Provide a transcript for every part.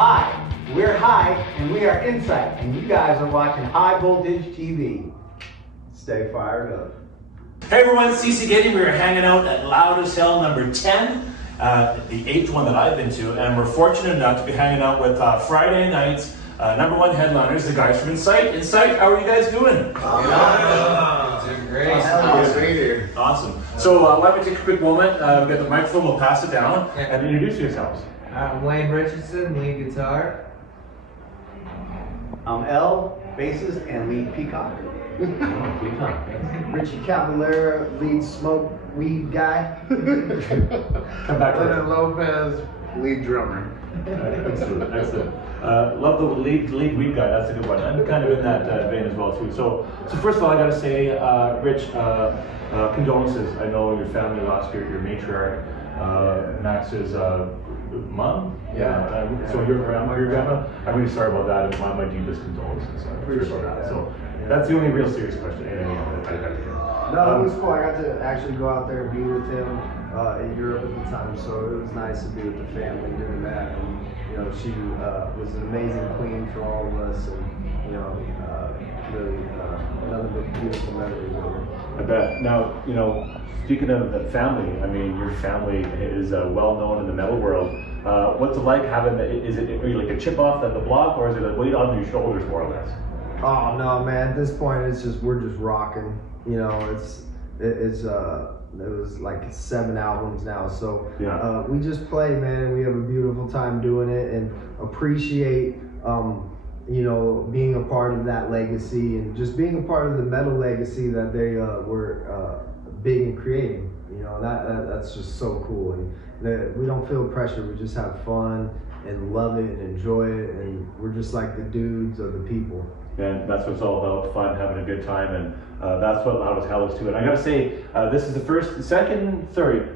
Hi, we're High and we are Incite, and you guys are watching High Voltage TV. Stay fired up. Hey everyone, CC Getty. We are hanging out at Loud as Hell number 10, the 8th one that I've been to, and we're fortunate enough to be hanging out with Friday night's #1 headliners, the guys from Incite. Incite, how are you guys doing? Doing great. Awesome. So why don't we take a quick moment, we've got the microphone, we'll pass it down, and introduce yourselves. I'm Wayne Richardson, lead guitar. I'm L, bassist and lead peacock. Richie Cavallera, lead smoke weed guy. Come back to Leonard Lopez, lead drummer. Excellent, excellent. Love the lead weed guy, that's a good one. I'm kind of in that vein as well too. So first of all, I gotta say, Rich, condolences. I know your family lost your matriarch, Max's mom. So your grandma. I'm really sorry about that. It's my deepest condolences. Appreciate that. So that's the only real serious question. I got to hear. No, it was cool. I got to actually go out there and be with him in Europe at the time, so it was nice to be with the family doing that. And you know, she was an amazing queen for all of us, and you know, really another beautiful memory with her. I bet. Now, you know, speaking of the family, I mean, your family is well known in the metal world. What's it like having? Is it like a chip off the block, or is it a weight on your shoulders more or less? Oh no, man! At this point, we're just rocking. You know, it was like 7 albums now, so yeah. We just play, man. We have a beautiful time doing it, and appreciate you know, being a part of that legacy, and just being a part of the metal legacy that they were big in creating. You know, that's just so cool, and we don't feel pressure. We just have fun and love it and enjoy it, and we're just like the dudes of the people. And that's what it's all about, fun, having a good time, and that's what Loud as Hell is too. And I gotta say, this is the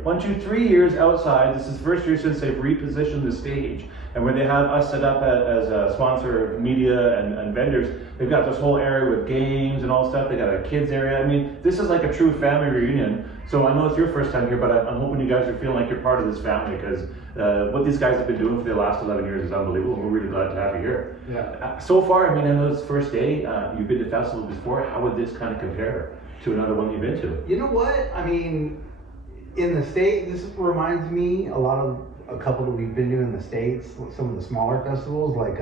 1, 2, 3 years outside. This is the first year since they've repositioned the stage. And where they have us set up as a sponsor of media and vendors, they've got this whole area with games and all stuff. They got a kids area. I mean, this is like a true family reunion. So I know it's your first time here, but I'm hoping you guys are feeling like you're part of this family, because what these guys have been doing for the last 11 years is unbelievable. We're really glad to have you here. Yeah. So far, I mean, I know it's first day. You've been to festivals before. How would this kind of compare to another one you've been to? You know what? I mean, in the state, this reminds me a lot of a couple that we've been doing in the States, some of the smaller festivals, like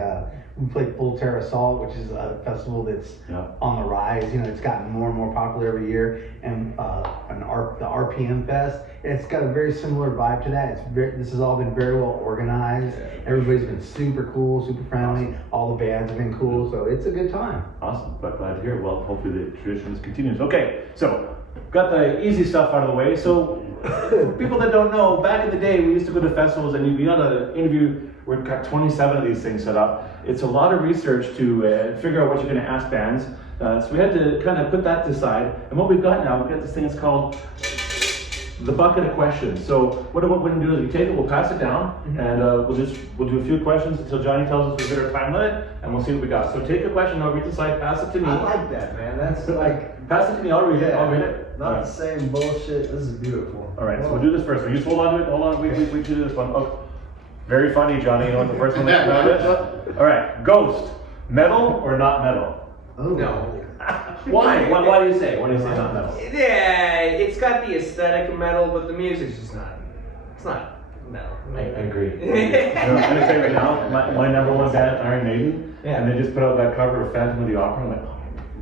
we played Full Terror Assault, which is a festival that's on the rise. You know, it's gotten more and more popular every year, and the RPM Fest. It's got a very similar vibe to that. This has all been very well organized. Everybody's been super cool, super friendly. Awesome. All the bands have been cool, so it's a good time. Awesome, but glad to hear. Well, hopefully the tradition continues. Okay, so got the easy stuff out of the way. So for people that don't know, back in the day, we used to go to festivals, and we got an interview. We've got 27 of these things set up. It's a lot of research to figure out what you're going to ask bands. So we had to kind of put that to side. And what we've got now, we've got this thing that's called the bucket of questions. So what we're going to do is we take it, we'll pass it down, and we'll do a few questions until Johnny tells us we've hit our time limit, and we'll see what we got. So take a question, I'll read the slide, pass it to me. I like that, man. That's like, pass it to me, I'll read it. Not the same bullshit. This is beautiful. All right, so we'll do this first. We just hold on to it. Hold on, we should do this one. Oh, very funny, Johnny. You know what the first one is? All right, Ghost, metal or not metal? Oh no. Why? Why do you say? Why do you say not metal? Yeah, it's got the aesthetic of metal, but the music's just not. It's not metal. I agree. You know, I'm gonna say right now, my #1 band, Iron Maiden, and they just put out that cover of Phantom of the Opera. I'm like, oh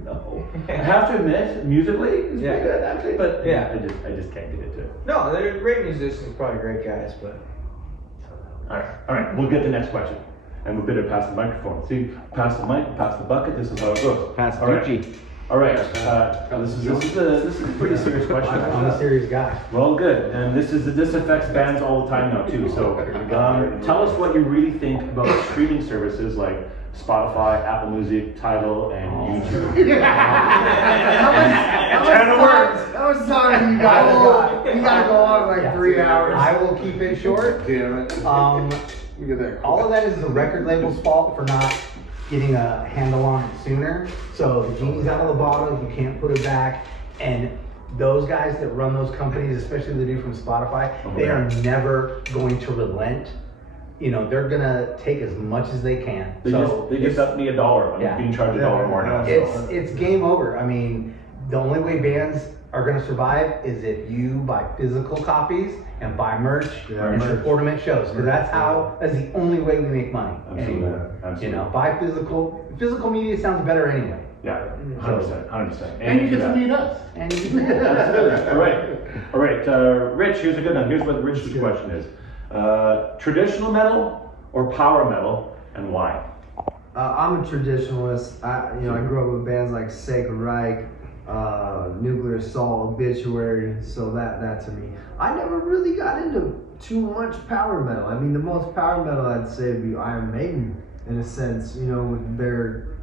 no. I have to admit, musically, it's pretty good actually, but I just can't get into it. No, they're great musicians, probably great guys, but. All right, we'll get the next question. And we'll better pass the microphone. See, pass the mic, pass the bucket. This is how it goes. Pass Richie. All right. This is a pretty serious question. I'm a serious guy. Well, good. And this affects bands all the time now too. So tell us what you really think about streaming services like Spotify, Apple Music, Tidal, and YouTube. That was something you gotta go on like 3 hours. I will keep it short. Damn it. All of that is the record label's fault for not getting a handle on it sooner. So the genie's out of the bottle, you can't put it back. And those guys that run those companies, especially the dude from Spotify, they are never going to relent you know, they're gonna take as much as they can. They just up me $1. I'm Yeah. being charged $1 more now. It's game over. I mean, the only way bands are gonna survive is if you buy physical copies and buy merch and support them at shows. Because that's the only way we make money. Absolutely. anymore. Absolutely. You know, buy physical media sounds better anyway. Yeah, 100%, 100%. And you get to meet us. And Absolutely. All right, Rich, here's a good one. Here's what Rich's question is. Traditional metal or power metal, and why? I'm a traditionalist. I grew up with bands like Sacred Reich, Nuclear Assault, Obituary. So that to me, I never really got into too much power metal. I mean, the most power metal I'd say would be Iron Maiden, in a sense. You know, with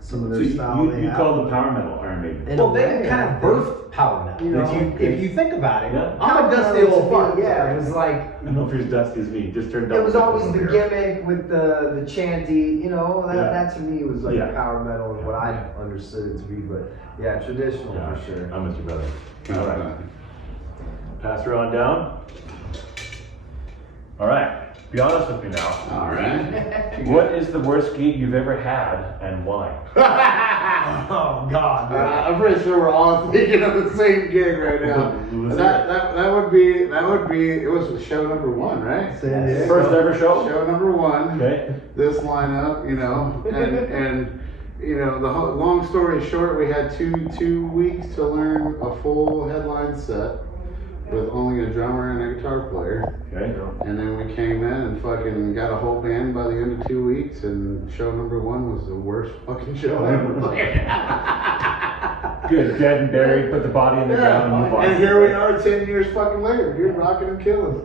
some of their style. You call the power metal Iron Maiden. Well, they kind of birthed power metal. You know, if you think about it, Yeah. I'm a dusty old fuck. Yeah, it was like. I don't know if you're as dusty as me. Just turned It was double always the there. gimmick with the chanty, you know, that to me was like Yeah. power metal and what I understood it to be, but yeah, traditional Yeah, for sure. I'm with you, brother. All right. Pass her on down. All right. Be honest with me now. All right. What is the worst gig you've ever had, and why? Oh God. I'm pretty sure we're all thinking of the same gig right now. Who was That would be it was show number 1, right? Same here. First ever show? Show number 1. Okay. This lineup, you know, and you know, the whole, long story short, we had two weeks to learn a full headline set with only a drummer and a guitar player. Okay. And then we came in and fucking got a whole band by the end of 2 weeks, and show number 1 was the worst fucking show I ever played. Good, dead and buried, put the body in the ground and move on. And here we are 10 years fucking later. You're rocking and killing.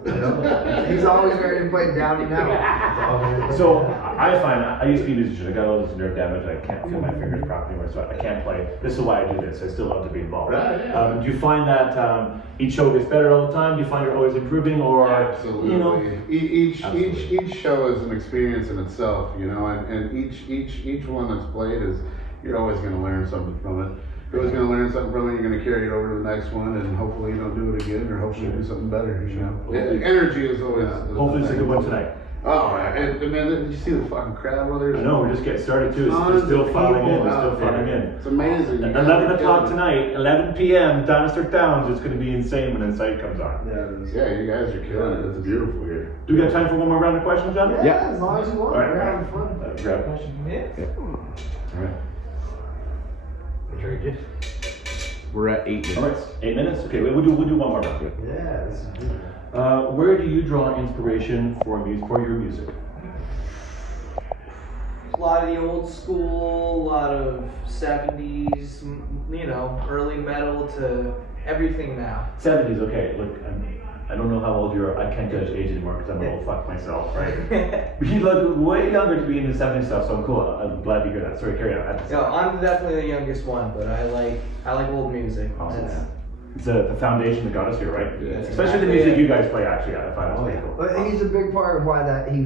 He's always ready to play Down and Out. So I find I used to be a musician. I got all this nerve damage. I can't feel my fingers properly anymore, so I can't play. This is why I do this. I still love to be involved. Right, yeah. Do you find that each show gets better all the time? Do you find you're always improving, or Absolutely. you know? Each show is an experience in itself, you know, and each one that's played is, you're always going to learn something from it. You're always going to learn something from it. You're going to carry it over to the next one, and hopefully you don't do it again, or hopefully you do something better. You know, energy is always. Hopefully it's a good one tonight. Oh, and man, did you see the fucking crowd over there? I know, we're just getting started too. Tons It's still of filing in. people It's still out filing there. in. It's amazing. At 11 o'clock tonight, 11 p.m., Dinosaur Towns. It's going to be insane when Incite comes on. Yeah, you guys are killing it. It's beautiful here. Do we got time for one more round of questions, John? Yeah, as long as you want. All right, We're all having fun. right. Grab a question. Yeah. All right. Very good. We're at 8 minutes. All right. 8 minutes. Okay, we'll do one more round. Yeah, this is good. Where do you draw inspiration for your music? A lot of the old school, a lot of 70s, you know, early metal to everything now. 70s. Okay. Look, I don't know how old you are. I can't judge age anymore because I'm an old fuck myself, right? You look way younger to be into 70s stuff, so I'm cool. I'm glad to hear that. Sorry, carry on. No, I'm definitely the youngest one, but I like old music. Awesome. That's- It's the foundation that got us here, right? Yeah. Especially the music you guys play. Actually, I find it's pretty cool. But he's a big part of why that he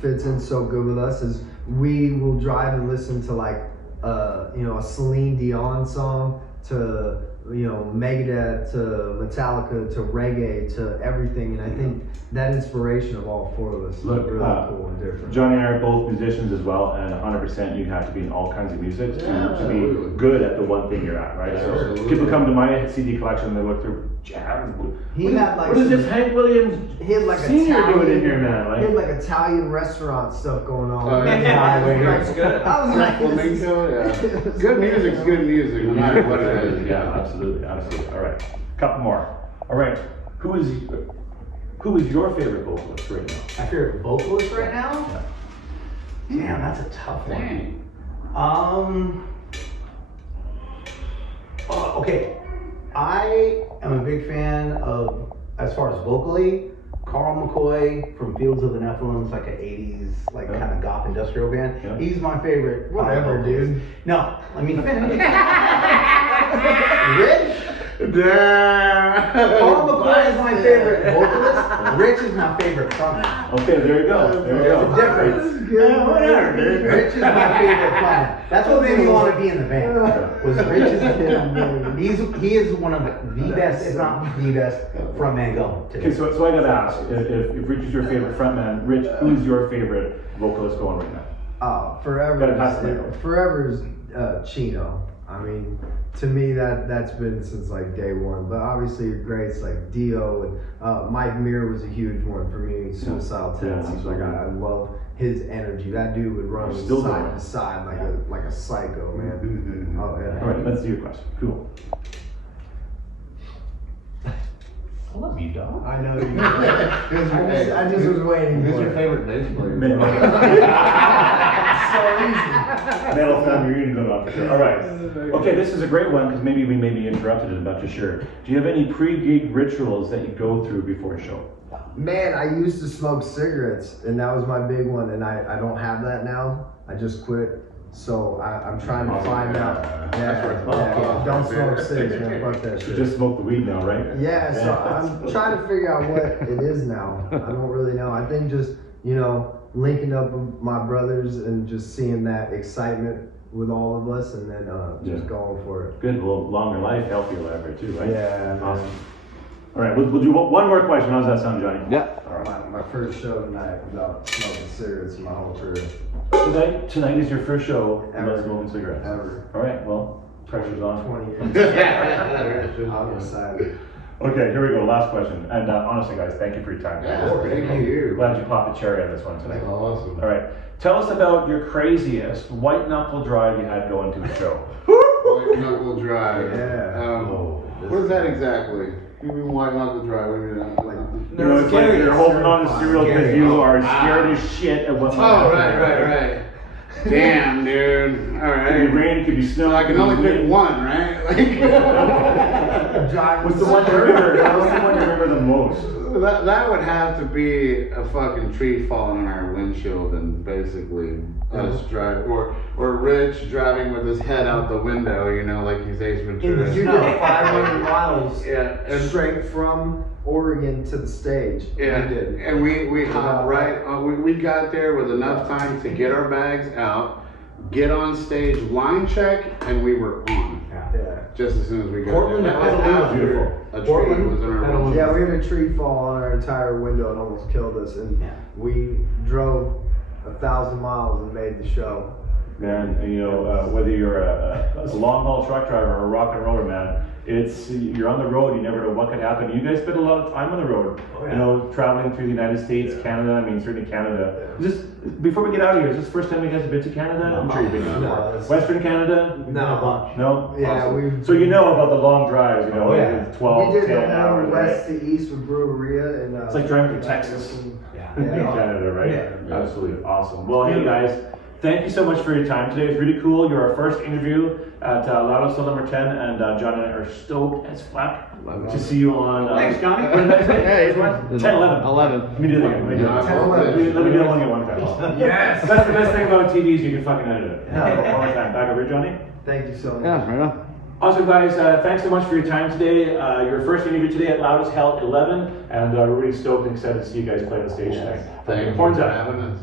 fits in so good with us is we will drive and listen to like a Celine Dion song to Megadeth to Metallica to reggae to everything, and I think that inspiration of all four of us is Look, really cool and different. Johnny and I are both musicians as well, and 100% you have to be in all kinds of music to absolutely. be good at the one thing you're at, right? Yeah, So absolutely. people come to my CD collection and they look through jazz. He What is- had, like, what is some- this Hank Williams He had like Senior Italian, doing in here, man? he had Like, like Italian restaurant stuff going on. Oh, yeah. That's good. I was like, Flamenco, yeah. Good music's good music, no matter what it is. yeah, absolutely, absolutely. All right, couple more. All right, who is your favorite vocalist right now? My favorite vocalist right now? Yeah. Damn, that's a tough one. Dang. Okay. I am a big fan of, as far as vocally, Carl McCoy from Fields of the Nephilim. It's like an 80s, like Yeah. kind of goth industrial band. Yeah. He's my favorite. Whatever, vocalist. dude. No, let me finish. Rich? Damn. Carl McCoy is my favorite vocalist. Rich is my favorite frontman. Okay, there you go. There you There's a go. difference. Yeah, whatever, dude. Rich is my favorite frontman. That's what made me want to be in the band. Was Rich is he is one of the best, if not the best, frontman going today. Okay, so I gotta ask, if Rich is your favorite frontman, Rich, who's your favorite vocalist going right now? Gotta pass the mic. Forever's Chino. I mean, to me that's been since like day one. But obviously your greats like Dio and Mike Muir was a huge one for me. Suicidal Tendencies. Like I love his energy. That dude would run Still side going. to side like a psycho, man. Oh yeah. All right, let's do your question. Cool. I love you, dog. I know you. I just was waiting. Who's for your it. favorite bass player? So easy. Metal fan, you're eating them up for sure. All right. Okay, this is a great one because maybe we may be interrupted and not too sure. Do you have any pre-gig rituals that you go through before a show? Man, I used to smoke cigarettes, and that was my big one, and I don't have that now. I just quit. So I'm trying to find out. Don't smoke cigs, man. Fuck that You shit. just smoke the weed now, right? Yeah, so I'm trying to figure out what it is now. I don't really know. I think just, linking up with my brothers and just seeing that excitement with all of us and then just going for it. Good. Well, longer life, healthier life, right, too, right? Yeah, Awesome. man. All right, we'll do one more question. How's that sound, Johnny? Yeah. All right. My first show tonight without smoking cigarettes in my whole career. Tonight is your first show Ever. without smoking cigarettes. Ever. All right. Well, pressure's on. 20 years. I'm excited. Okay, here we go. Last question. And honestly, guys, thank you for your time. Yeah, thank you. Glad you popped the cherry on this one tonight. That's awesome. All right. Tell us about your craziest white knuckle drive you had going to a show. White knuckle drive. Yeah. What is that exactly? You mean white knuckle drive? What do you mean? You know, it's like you're holding on to cereal because Scary. you are scared as shit of what might Oh, happen. right. Damn, dude. All It could be right. rain, it could be snow. So I it could can be only pick wind. one, right? What's the one you remember? What's the one you remember the most? That would have to be a fucking tree falling on our windshield and basically us driving, or Rich driving with his head out the window, like he's Ace Ventura. You did 500 miles Yeah, and straight from Oregon to the stage. yeah, We did. and we hopped right. We got there with enough time to get our bags out, get on stage, line check, and we were on. Yeah. Just as soon as we got Portland, there. that was After beautiful. a tree Portland, was in our that was- windshield. Yeah, we had a tree fall on our entire window and almost killed us, and Yeah. we drove 1,000 miles and made the show. Man, whether you're a long haul truck driver or a rock and roller, man, you're on the road. You never know what could happen. You guys spend a lot of time on the road. Oh, yeah. Traveling through the United States, Canada. I mean, certainly Canada. Just before we get out of here, is this the first time you guys have been to Canada? I'm sure you've been to No, this- Western Canada. We've been a bunch. No. Yeah, Awesome. we've- So you know about the long drives. Oh, yeah. 12, We did 10 the hours. west Right? to east with Breweria, and It's like driving through Texas. Yeah. In Canada, right? Yeah. Absolutely awesome. Well, hey guys, thank you so much for your time today. It's really cool. You're our first interview at Loud Cell number 10, and John and I are stoked as fuck to see you on. Thanks, Johnny. What did I say? Hey, Which one? 10, 11. 11. Let me do it again. Let me do it. Let me do it one at one time. Yes. That's the best thing about TV is you can fucking edit it. One more time. Back over, Johnny. thank you so much. Yeah, right on. Awesome, guys. Thanks so much for your time today. Your first interview today at Loud as Hell 11, and we're really stoked and excited to see you guys play on the stage tonight. Thank you Horns for up. having us.